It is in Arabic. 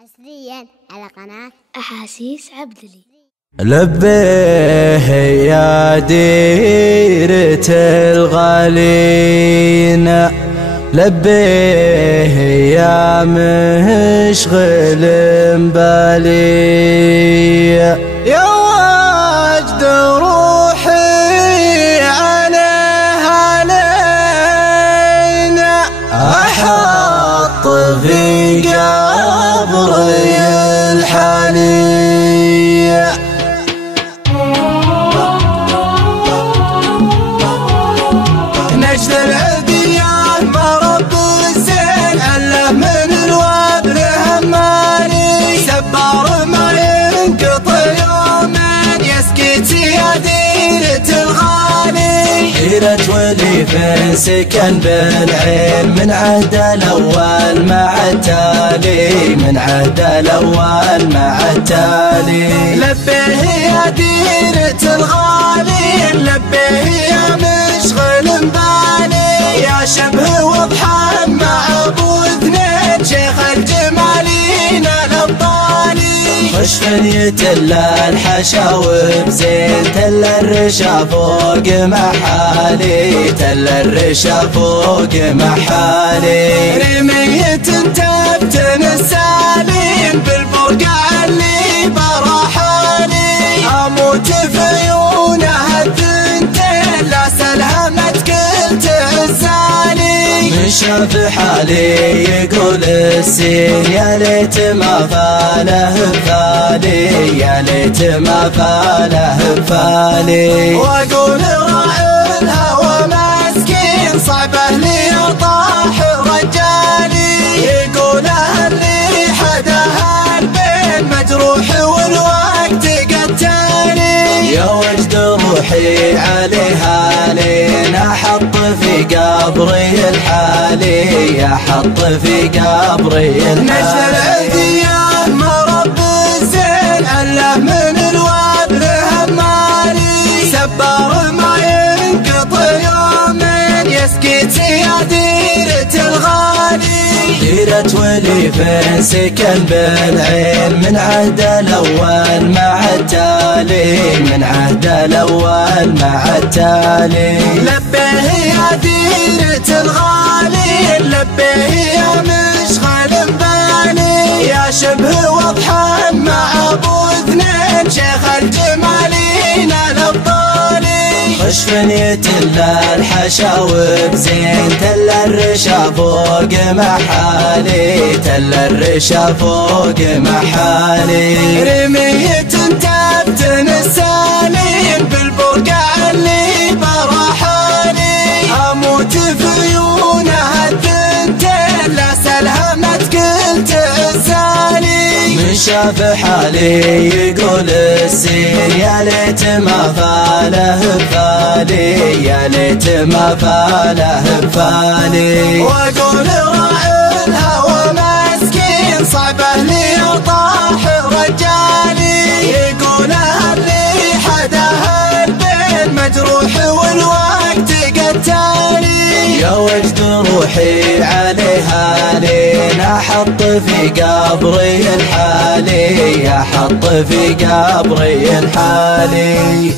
حصريا على قناة أحاسيس عبدلي. لبيه يا ديرة الغالين، لبيه يا مشغل بالي، يا وجد روحي عليه علينا، أحط في قبري الحنين. نجد العديان مرب الزين، عله من الوابل همالي، سبار ما ينقطع يومين، يسكت يا ديرة الغالي. حيرة ولي في سكن بالعين، من عهد الأول مع التالي، من عهد الأول مع التالي. لبيه يا ديرة الغالي، لبيه يا مشغل بالي، يا شبه وضحى مع ابو اثنين، شيخ الجمالين الابطالي. خش فنية الحشاوب زين، تل الرشا فوق محالي، تل الرشا فوق محالي. رمية تبتن السالين، بالبرقع اللي براحالي، اموت في عيونها الثنتين، لا سلهمت كل تعزالي. من شاف حالي يقول السين، يا ليت ما فاله بفالي، يا ليت ما فاله بفالي. واقول راعي الهوى مسكين، صعبه لي طاح رجالي، يقول اللي حدها البين مجروح والوقت قتالي. يا وجد روحي عليها لين، احط في قبري الحالي، احط في قبري الحالي. نجد العديان مرب الزين، عله من الوابل همالي، سبار ما ينقطع يومين، يسكت يا ديرة الغالي. ديرة ولي في سكن بالعين، من عهد الأول مع التالي، من عهد الأول مع التالي. لبيه يا ديرة الغالي، لبيه يا مشغل بالي، يا شبه وضحى مع ابو اثنين، شيخ الجمالين الابطالي. خش فنية الحشاوب زين، تل الرشا فوق محالي، تل الرشا فوق محالي. رمية تبتن السالين، بالبرقع اللي براحالي، اموت في عيونها الثنتين، لا سلهمت كل تعزالي. من شاف حالي يقول السين، يا ليت ما فاله بفالي، يا ليت ما فاله بفالي. واقول راعي الهوى مسكين، صعبه لي طاح رجالي، يقول اللي حدها البين مجروح والوقت قتالي. يا وجد روحي عليها لين، احط في قبري الحالي، احط في قبري الحالي.